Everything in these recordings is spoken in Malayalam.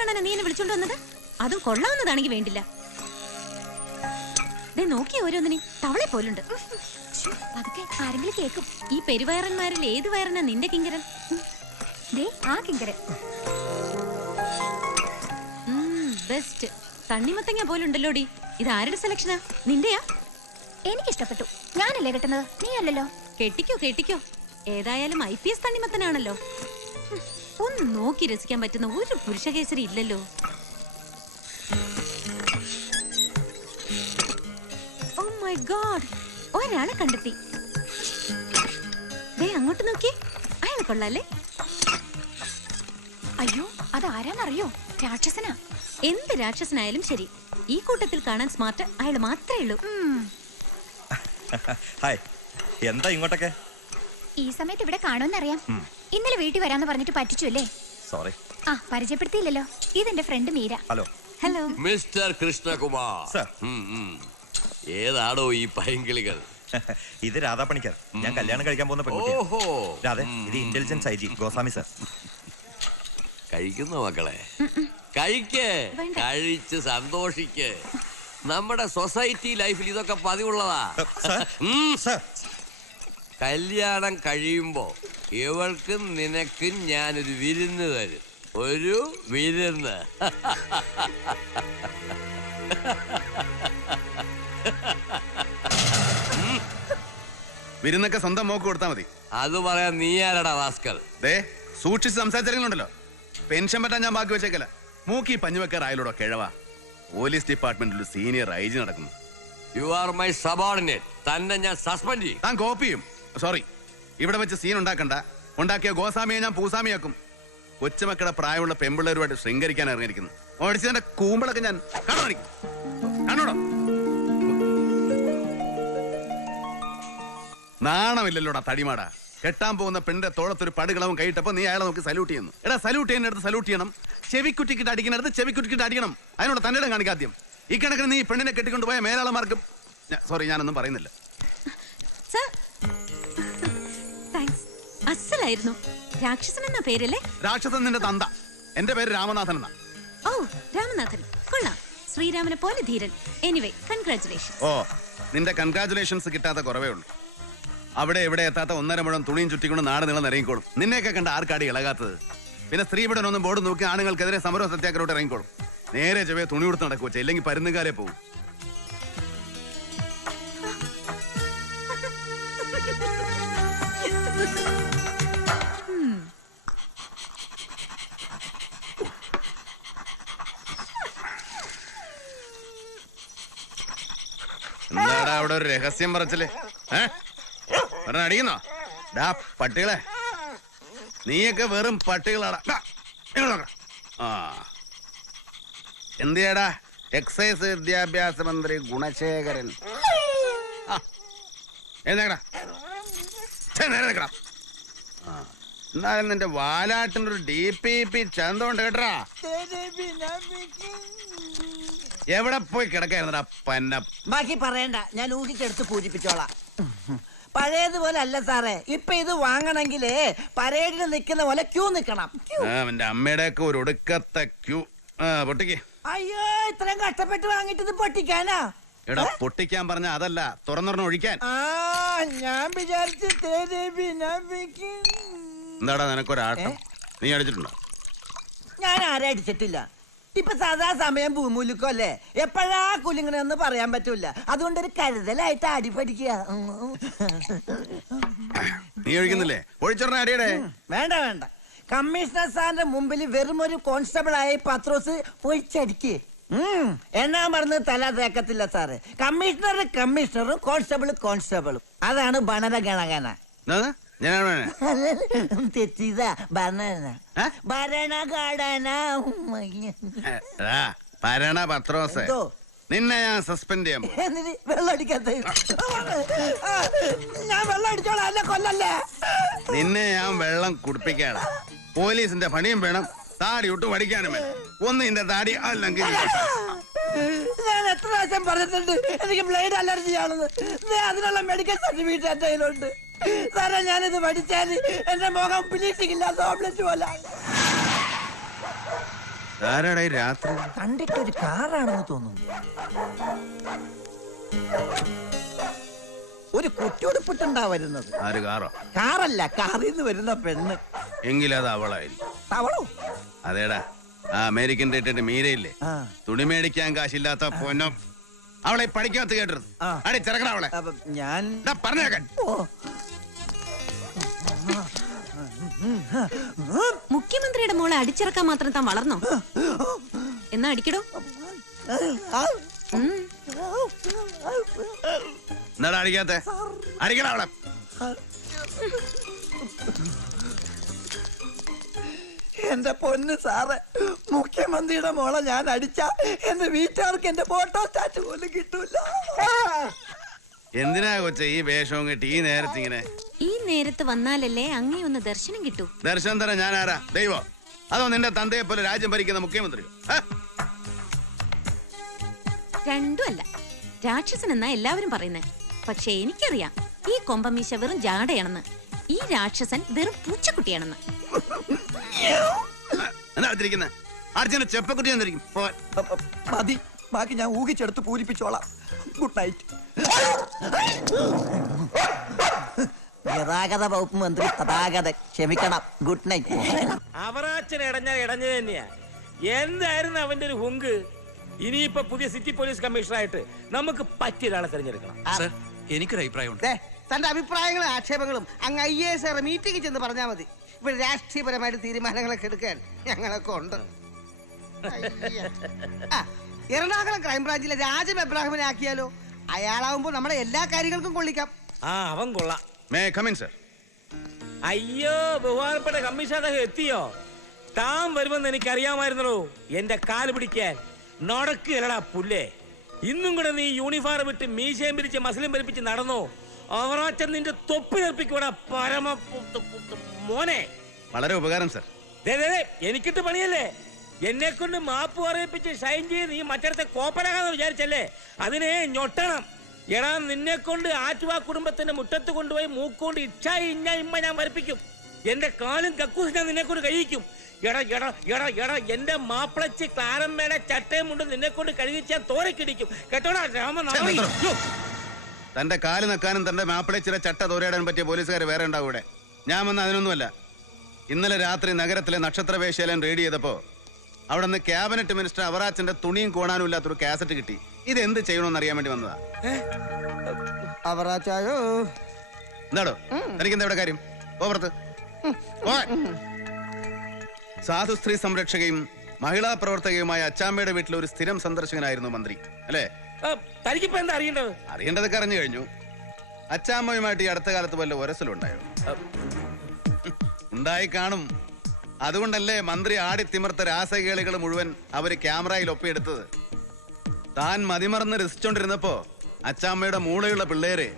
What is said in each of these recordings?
കാണാനാ നീ എന്നെ വിളിച്ചോണ്ട് വന്നത്? അതും കൊള്ളാവുന്നതാണെങ്കിൽ വേണ്ടില്ല. നോക്കിയ ഓരോന്നിനെ തവളെ പോലുണ്ട്. അതൊക്കെ ആരെങ്കിലും കേൾക്കും. ഈ പെരുവയറന്മാരിൽ ഏത് വയറനാ നിന്റെ കിങ്കരൻ? ആ കിങ്കരൻ ബെസ്റ്റ്. തണ്ണിമത്തങ്ങ പോലുണ്ടല്ലോടി. ഇത് ആരുടെ സെലക്ഷനാ? നിന്റെയാ? എനിക്കിഷ്ടപ്പെട്ടു. ഞാനല്ലേ കെട്ടുന്നത്, നീ അല്ലല്ലോ. കെട്ടിക്കോ കെട്ടിക്കോ. ഏതായാലും IPS തണ്ണിമത്തനാണല്ലോ. ഒന്ന് നോക്കി രസിക്കാൻ പറ്റുന്ന ഒരു പുരുഷകേസരി ഇല്ലല്ലോ. ഒരാളെ കണ്ടെത്തി. അങ്ങോട്ട് നോക്കി. അയാൾ കൊള്ളാല്ലേ? അയ്യോ, അതാരാന്നറിയോ? രാക്ഷസനാ. എന്ത് രാക്ഷസനായാലും ശരി, ഈ കൂട്ടത്തിൽ കാണാൻ സ്മാർട്ട് അയാൾ മാത്രമേ ഉള്ളൂ. ഹായ്, എന്താ ഇങ്ങോട്ടൊക്കെ? ഈ സമയത്ത് ഇവിടെ കാണുമെന്നറിയാം. ഇന്നലെ വീട്ടിൽ വരാന്ന് പറഞ്ഞിട്ട് പറ്റിച്ചു അല്ലേ? സോറി. പരിചയപ്പെടുത്തിയില്ലല്ലോ. ഇതെന്റെ friend Meera. Hello. Hello mister Krishnakumar. ഏതാടോ ഈ പൈങ്കിളികൾ? ഇത് രാധാ പണിക്കർ. ഞാൻ കല്യാണം കഴിക്കാൻ പോകുന്ന പെൺകുട്ടിയാണ്. രാധേ, ഇത് ഇന്റലിജൻസ് IG ഗോസ്വാമി സർ. കഴിക്കുന്ന മക്കളെ, കഴിക്കേ, കഴിച്ച് സന്തോഷിക്ക്. നമ്മുടെ സൊസൈറ്റി ലൈഫിൽ ഇതൊക്കെ പതിവുള്ളതാ. കല്യാണം കഴിയുമ്പോ ഇവൾക്കും നിനക്കും ഞാനൊരു വിരുന്ന് തരും. ഒരു വിരുന്ന്. വിരുന്നൊക്കെ സ്വന്തം മോക്ക് കൊടുത്താ മതി. അത് പറയാൻ നീ ആരടാ റാസ്കൽ? സൂക്ഷിച്ച് സംസാരിച്ചിട്ടുണ്ടല്ലോ. പെൻഷൻ പറ്റാൻ ഞാൻ ബാക്കി വെച്ചേക്കല. മൂക്കി പഞ്ഞുവെക്കാർ ആയാലൂടോ കിഴവ. പോലീസ് ഡിപ്പാർട്ട്മെന്റിൽ സീനിയർ IG നടക്കുന്നു. You are my subordinate. തന്നെ ഞാൻ സസ്പെൻഡ് ചെയ്യും. താൻ കോപ്പിയും. സോറി, ഇവിടെ വെച്ച് സീൻ ഉണ്ടാക്കണ്ട. ഉണ്ടാക്കിയ ഗോസ്വാമിയെ ഞാൻ പൂസാമിയാക്കും. കൊച്ചുമക്കളുടെ പ്രായമുള്ള പെമ്പിള്ളേരുമായിട്ട് ശൃംഗരിക്കാൻ ഇറങ്ങിയിരിക്കുന്നു. ഓടിച്ചതിന്റെ കൂമ്പളൊക്കെ ഞാൻ കണ്ണോടോ. നാണമില്ലല്ലോടാ തടിമാടാ. കെട്ടാൻ പോകുന്ന പെണ്ണിന്റെ തോളത്തൊരു പടുകളവും കൈയിട്ടപ്പോ നീ അയാളെ നോക്കി സല്യൂട്ട് ചെയ്യുന്നു. എടാ, സല്യൂട്ട് ചെയ്യുന്നിടത്ത് സല്യൂട്ട് ചെയ്യണം. ചെവിക്കുറ്റിക്കിട്ട് അടിക്കുന്നിടത്ത് ചെവിക്കുറ്റിക്കിട്ട് അടിക്കണം. അതിനോട് തന്നെ ഇടം കാണിക്കാദ്യം. ഈ കണക്കിന് നീ പെണ്ണിനെ കെട്ടിക്കൊണ്ടുപോയ മേലാളമാർക്ക് സോറി, ഞാനൊന്നും പറയുന്നില്ല. അസലായിരുന്നു. രാക്ഷസൻ എന്ന പേരല്ലേ? രാക്ഷസൻ നിന്റെ തന്ത. എന്റെ പേര് രാമനാഥൻ എന്നാ. ഓ, രാമനാഥൻ കൊള്ളാം. ശ്രീരാമനെ പോലെ ധീരൻ. Anyway, congratulation. ഓ, നിന്റെ കൺഗ്രാറ്റുലേഷൻസ് കിട്ടാത്ത കുറവേ ഉള്ളൂ. അവിടെ എവിടെ എത്താത്ത 1.5 മുഴം തുണിയും ചുറ്റിക്കൊണ്ട് നാട് നീളം ഇറങ്ങിക്കോളും. നിന്നെയൊക്കെ കണ്ട ആർക്കാടി ഇളകാത്തത്? പിന്നെ സ്ത്രീപീഡനൊന്നും ബോർഡ് നോക്കി ആണുങ്ങൾക്കെതിരെ സമരവും സത്യാഗ്രഹോട്ട് ഇറങ്ങിക്കോളും. നേരെ ചെവേ തുണി കൊടുത്ത് നടക്കുവച്ച, ഇല്ലെങ്കിൽ പരുന്നുകാലേ പോകും. എന്താടാ അവിടെ ഒരു രഹസ്യം പറച്ചില്ലേ? അടിക്കുന്നോ? ഡാ പട്ടികളെ, നീയൊക്കെ വെറും പട്ടികളാടാ. എന്തിയാടാ എക്സൈസ് വിദ്യാഭ്യാസ മന്ത്രി ഗുണശേഖരൻ? എന്നാ എന്നാലും നിന്റെ വാലാട്ടിന്റെ ഒരു DPP ചന്തമുണ്ട് കേട്ടാ. എവിടെ പോയി കിടക്കായിരുന്നടാ പന്ന? ബാക്കി പറയണ്ട, ഞാൻ ഊഹിച്ചെടുത്ത് പൂജിപ്പിച്ചോളാം. പഴയതുപോലെ അല്ല സാറേ, ഇപ്പൊ ഇത് വാങ്ങണമെങ്കിലേ പരേഡിൽ നിൽക്കുന്ന പോലെ ക്യൂ നിക്കണം. എന്റെ അമ്മയുടെ ഒക്കെ ഒരു ഒടുക്കത്തെ ക്യൂ. പൊട്ടിക്ക്. അയ്യോ, ഇത്രയും കഷ്ടപ്പെട്ട് വാങ്ങിട്ട് ഇത് പൊട്ടിക്കാനാ? എടാ, പൊട്ടിക്കാൻ പറഞ്ഞ അതല്ല, തുറന്നൊരെണ്ണം ഒഴിക്കാൻ. ഞാൻ വിചാരിച്ചു. എന്താടാ നിനക്കൊരാട്ടം? നീ അടിച്ചിട്ടുണ്ടോ? ഞാൻ ആരെ അടിച്ചിട്ടില്ല. ഇപ്പൊ സാധാ സമയം ഭൂമുലുക്കോ അല്ലേ, എപ്പോഴാ കുലുങ്ങണെന്ന് പറയാൻ പറ്റൂല. അതുകൊണ്ടൊരു കരുതലായിട്ട് അടിപടിക്കുക. നീ ഒഴിക്കുന്നില്ലേ? ഒഴിച്ചോടനെ അടിയടേ. വേണ്ട വേണ്ട, കമ്മീഷണർ സാറിന്റെ മുമ്പിൽ വെറും ഒരു കോൺസ്റ്റബിൾ ആയി പത്രോസ് ഒഴിച്ചടിക്ക്. എന്നാ പറഞ്ഞ് തല തേക്കത്തില്ല സാറ്. കമ്മീഷണറും കോൺസ്റ്റബിളും അതാണ് ഭരണഗണന. തെറ്റിയതാ. ഭരണ പത്രോസ്, നിന്നെ ഞാൻ സസ്പെൻഡ് ചെയ്യാൻ പോകും. വെള്ളം അടിക്കാത്ത ഞാൻ വെള്ളം അടിച്ചോളാം, അല്ല കൊല്ലല്ലേ. നിന്നെ ഞാൻ വെള്ളം കുടിപ്പിക്കാടാ. പോലീസിന്റെ പണിയും വേണം, താടി ഇട്ട് പഠിക്കാനും വേണം. ഒന്ന് നിന്റെ താടി അല്ലെങ്കിൽ ഞാൻ എത്ര പ്രാവശ്യം പറഞ്ഞിട്ടുണ്ട് എനിക്ക് ബ്ലേഡ് അലർജിയാണെന്ന്. അതിനുള്ള മെഡിക്കൽ സർട്ടിഫിക്കറ്റ് എന്റെ കയ്യിലുണ്ട് സാറേ. ഞാനിത് പഠിച്ചാൽ എന്റെ മുഖം ബ്ലീച്ചിങ് ഇല്ലാത്ത ഓംലെറ്റ് പോലെ. ആരാടാ ഈ രാത്രി? കണ്ടിട്ടൊരു കാറാണെന്ന് തോന്നുന്നു. ഒരു കുറ്റിയൊടുപ്പിട്ടുണ്ടാ വരുന്നത്. ആര് കാറോ? കാറല്ല, കാറിൽ നിന്ന് വരുന്ന പെണ്ണ്. എങ്കിലത് അവളായിരിക്കും. അവളോ? അതേടാ, ആ അമേരിക്കൻ ഡേറ്റിന്റെ മീരയില്ലേ, ആ. തുണി മേടിക്കാൻ കാശില്ലാത്ത പൊന്നും. അവളെ പഠിക്കാത്ത കേട്ടത്. ആ. അടി ചെറുക്കണ അവളെ. അപ്പൊ ഞാൻ പറഞ്ഞേക്കാൻ. ഓ. മുഖ്യമന്ത്രിയുടെ മോളെ അടിച്ചിറക്കാൻ മാത്രം താൻ വളർന്നോ? എന്നാ അടിക്കടോ. എന്നാടാ അടിക്കാത്ത? അടിക്കണ അവളെ. എന്റെ പൊന്ന് സാറ്, മുഖ്യമന്ത്രിയുടെ മോളെ ഞാൻ അടിച്ച എന്റെ വീട്ടുകാർക്ക് എന്റെ ഫോട്ടോ സ്റ്റാറ്റ് പോലും കിട്ടൂല. എന്തിനാ കൊച്ചെ ഈ വേഷവും കെട്ടി ഈ നേരത്തെ ഇങ്ങനെ? ഈ നേരത്ത് വന്നാലല്ലേ അങ്ങേ ഒന്ന് ദർശനം കിട്ടൂ. ദർശനം തരാൻ ഞാൻ ആരാ? ദൈവോ? അതോ നിന്റെ തന്തയെ പോലെ രാജ്യം ഭരിക്കുന്ന മുഖ്യമന്ത്രി? രണ്ടുമല്ല. രാക്ഷസൻ എന്നാ എല്ലാവരും പറയുന്നേ. പക്ഷെ എനിക്കറിയാം ഈ കൊമ്പമീശ വെറും ജാടയാണെന്ന്. ഈ രാക്ഷസൻ വെറും പൂച്ചക്കുട്ടിയാണെന്ന്. എന്താ അടുത്തിരിക്കുന്നത്? അർജുന ചെപ്പക്കുട്ടി എന്നിരിക്കും. മതി, ബാക്കി ഞാൻ ഊഹിച്ചെടുത്ത് പൂരിപ്പിച്ചോളാം. Good night. ഗതാഗത വകുപ്പ് മന്ത്രി ഗതാഗത ക്ഷമിക്കണം. Good night. അവറാച്ചൻ ഇടഞ്ഞ തന്നെയാ. എന്തായിരുന്നു അവന്റെ ഒരു ഹുങ്ക്? ഇനിയിപ്പോ പുതിയ സിറ്റി പോലീസ് കമ്മീഷണറായിട്ട് നമുക്ക് പറ്റിയ ഒരാളെ തിരഞ്ഞെടുക്കണം. എനിക്കൊരു അഭിപ്രായമുണ്ട്. തന്റെ അഭിപ്രായങ്ങളും ആക്ഷേപങ്ങളും അങ്ങ് IAS മീറ്റിംഗിൽ ചെന്ന് പറഞ്ഞാൽ മതി. ഇവിടെ രാഷ്ട്രീയപരമായിട്ട് തീരുമാനങ്ങളൊക്കെ എടുക്കാൻ ഞങ്ങളൊക്കെ ഉണ്ട്. എറണാകുളം ക്രൈംബ്രാഞ്ചിലെ രാജം എബ്രാഹിമിനെ ആക്കിയാലോ? അയാളാവുമ്പോ നമ്മുടെ എല്ലാ കാര്യങ്ങൾക്കും കൊള്ളിക്കാം. അവൻ കൊള്ളാം. അയ്യോ, ബഹുമാനപ്പെട്ട കമ്മീഷണർ എത്തിയോ? താൻ വരുമെന്ന് എനിക്കറിയാമായിരുന്നോ. എന്റെ കാല് പിടിക്കാൻ നടക്കുകയല്ലടാ പുല്ലേ. ഇന്നും കൂടെ നീ യൂണിഫോം വിട്ട് മീശയും പിരിച്ച് മസിലും പരിപ്പിച്ച് നടന്നോ, അവറാച്ചൻ നിന്റെ തൊപ്പി നിർപ്പിക്കൂടാ പരമ മോനെ. വളരെ ഉപകാരം സർ. എനിക്കിട്ട് പണിയല്ലേ? എന്നെ കൊണ്ട് മാപ്പ് പറയിപ്പിച്ച് ഷൈൻ ചെയ്ത് നീ മറ്റടുത്തെ കോപ്പനാകാന്ന് വിചാരിച്ചല്ലേ? അതിനെ ഞൊട്ടണം. എടാ, നിന്നെ കൊണ്ട് ആറ്റുവാ കുടുംബത്തിന്റെ മുറ്റത്ത് കൊണ്ടുപോയി മൂക്കൊണ്ട് ഇമ്മ ഞാൻ വരപ്പിക്കും. എന്റെ കാലും കക്കൂസ് ഞാൻ നിന്നെ കൊണ്ട് കഴിക്കും. എടാ എന്റെ മാപ്പിളച്ച് ക്ലാരമ്മയുടെ ചട്ടയും കൊണ്ട് നിന്നെ കൊണ്ട് കഴുകിച്ചാൽ തോരക്കിടിക്കും. കേട്ടോടാ രാമനാഥ. തന്റെ കാല് നക്കാനും തന്റെ മാപ്പിളച്ചിലെ ചട്ട തോരയിടാൻ പറ്റിയ പോലീസുകാർ വേറെ ഉണ്ടാവും ഇവിടെ. ഞാൻ വന്ന അതിനൊന്നുമല്ല. ഇന്നലെ രാത്രി നഗരത്തിലെ നക്ഷത്ര വേശ്യാലയം റെയ്ഡ് ചെയ്തപ്പോ അവിടെ നിന്ന് ക്യാബിനറ്റ് മിനിസ്റ്റർ അവറാച്ചന്റെ തുണിയും കോണാനും ഇല്ലാത്തൊരു കാസറ്റ് കിട്ടി. ഇത് എന്ത് ചെയ്യണമെന്ന് അറിയാൻ വേണ്ടി വന്നതാ. അവറാച്ചായോ എന്താടോ എനിക്കെന്താ ഇവിടെ കാര്യം? ഓർത്ത് സാധു സ്ത്രീ സംരക്ഷകയും മഹിളാ പ്രവർത്തകയുമായ അച്ചാമ്മയുടെ വീട്ടിൽ ഒരു സ്ഥിരം സന്ദർശകനായിരുന്നു മന്ത്രി, അല്ലേ? തനിക്കിപ്പോ എന്താ അറിയേണ്ടത്? അറിയേണ്ടതൊക്കെ അറിഞ്ഞു കഴിഞ്ഞു. അച്ചാമ്മയുമായിട്ട് ഈ അടുത്ത കാലത്ത് വല്ല ഉരസലുണ്ടായോ? ഉണ്ടായി കാണും. അതുകൊണ്ടല്ലേ മന്ത്രി ആടിത്തിമിർത്ത രാസകേളികൾ മുഴുവൻ അവര് ക്യാമറയിൽ ഒപ്പിയെടുത്തത്. താൻ മതിമറന്ന് രസിച്ചോണ്ടിരുന്നപ്പോ അച്ചാമ്മയുടെ മൂളയുള്ള പിള്ളേര്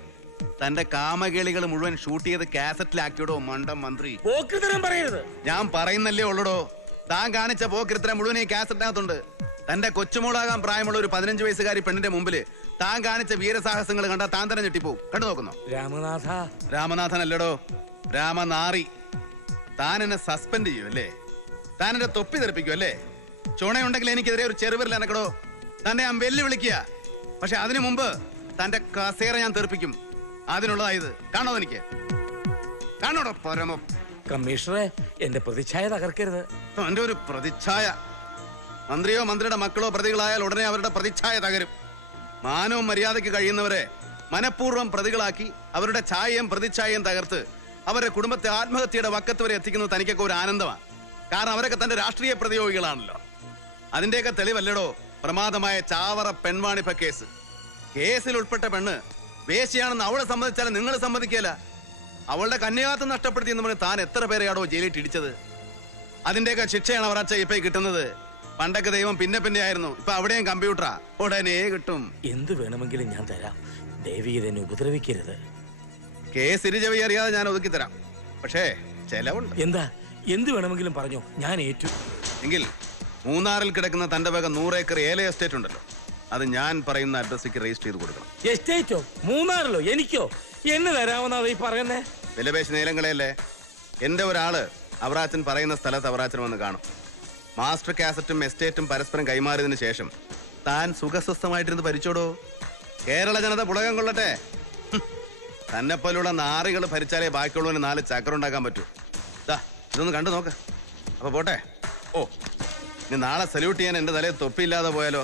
തന്റെ കാമകേളികൾ മുഴുവൻ ഷൂട്ട് ചെയ്ത് കാസറ്റിലാക്കിയോടോ മണ്ടം മന്ത്രി. പറയരുത്. ഞാൻ പറയുന്നല്ലേ ഉള്ളടോ. താൻ കാണിച്ച പോക്കിരുത്തരം മുഴുവൻ ഈ കാസറ്റിനകത്തുണ്ട്. തന്റെ കൊച്ചുമോളാകാൻ പ്രായമുള്ള ഒരു 15 വയസ്സുകാരി പെണ്ണിന്റെ മുമ്പില് താൻ കാണിച്ച വീരസാഹസങ്ങൾ കണ്ടാ താൻ തന്നെ ഞെട്ടിപ്പോവും. കണ്ടു നോക്കുന്നോ? രാമനാഥൻ അല്ലടോ, രാമനാറി. താൻ എന്നെ സസ്പെൻഡ് ചെയ്യും അല്ലേ? താൻ എന്റെ തൊപ്പി തെറിപ്പിക്കും അല്ലേ? ചുണയുണ്ടെങ്കിൽ എനിക്കെതിരെ ഒരു ചെറുവിരൽ എനക്കടോ. തന്നെ ഞാൻ വെല്ലുവിളിക്കുക. പക്ഷെ അതിനു മുമ്പ് തന്റെ കസേര ഞാൻ തെറിപ്പിക്കും. അതിനുള്ളതായത് കാണോ? എനിക്ക് കാണോടോ പരമ കമ്മീഷണറെ, എന്റെ പ്രതിച്ഛായ തകർക്കരുത്. എന്റെ ഒരു പ്രതിച്ഛായ? മന്ത്രിയോ മന്ത്രിയുടെ മക്കളോ പ്രതികളായാൽ ഉടനെ അവരുടെ പ്രതിച്ഛായ തകരും. മാനവും മര്യാദയ്ക്ക് കഴിയുന്നവരെ മനഃപൂർവ്വം പ്രതികളാക്കി അവരുടെ ഛായയും പ്രതിച്ഛായയും തകർത്ത് അവരുടെ കുടുംബത്തെ ആത്മഹത്യയുടെ വക്കത്ത് വരെ എത്തിക്കുന്നത് തനിക്കൊക്കെ ഒരു ആനന്ദമാണ്. കാരണം അവരൊക്കെ തന്റെ രാഷ്ട്രീയ പ്രതിയോഗികളാണല്ലോ. അതിന്റെയൊക്കെ തെളിവല്ലടോ പ്രമാദമായ ചാവറ പെൺവാണിഭ കേസ്. കേസിൽ ഉൾപ്പെട്ട പെണ്ണ് വേശ്യയാണെന്ന് അവളെ സമ്മതിച്ചാലും നിങ്ങൾ സമ്മതിക്കില്ല. അവളുടെ കന്യാത്വം നഷ്ടപ്പെടുത്തിയെന്ന് പറഞ്ഞ് താൻ എത്ര പേരെയാണോ ജയിലിൽ ഇടിച്ചത്? അതിന്റെയൊക്കെ ശിക്ഷയാണ് അവരാച്ച ഇപ്പൊ കിട്ടുന്നത്. പണ്ടൊക്കെ ദൈവം പിന്നെ ആയിരുന്നു, ഇപ്പൊ അവിടെയും കമ്പ്യൂട്ടറാ, ഉടനെ കിട്ടും. എന്ത് വേണമെങ്കിലും ഞാൻ തരാം. ദേവി ഇതെന്നെ ഉപദ്രവിക്കരുത്. കേസ് ഇരുചവി അറിയാതെ ഞാൻ ഒതുക്കി തരാം. പക്ഷേ ചെലവുണ്ട്. എന്താ? എന്ത് വേണമെങ്കിലും പറഞ്ഞോ, ഞാൻ ഏറ്റു. എങ്കിൽ മൂന്നാറിൽ കിടക്കുന്ന തന്റെ വക 100 ഏക്കർ ഏല എസ്റ്റേറ്റ് ഉണ്ടല്ലോ, അത് ഞാൻ പറയുന്ന അഡ്രസ്സിക്ക് രജിസ്റ്റർ ചെയ്ത് കൊടുക്കണം. എസ്റ്റേറ്റോ? മൂന്നാറിലോ? എനിക്കോ? എന്ന് തരാമെന്നാ ഈ പറയുന്നേ? വിലപേശ നീലങ്ങളെയല്ലേ. എന്റെ ഒരാള് അവറാച്ചൻ പറയുന്ന സ്ഥലത്ത് അവറാച്ചൻ വന്ന് കാണും. മാസ്റ്റർ കാസറ്റും എസ്റ്റേറ്റും പരസ്പരം കൈമാറിയതിനു ശേഷം താൻ സുഖസ്വസ്ഥമായിട്ടിരുന്ന് ഭരിച്ചോടോ. കേരള ജനത പുളകം കൊള്ളട്ടെ. തന്നെ പോലുള്ള നാറികൾ ഭരിച്ചാലേ ബാക്കിയുള്ളവന് 4 ചക്രം ഉണ്ടാക്കാൻ പറ്റൂ. ഇതൊന്ന് കണ്ടു നോക്ക്. അപ്പൊ പോട്ടെ. ഓ, ഇനി നാളെ സല്യൂട്ട് ചെയ്യാൻ എന്റെ തലയിൽ തൊപ്പിയില്ലാതെ പോയാലോ?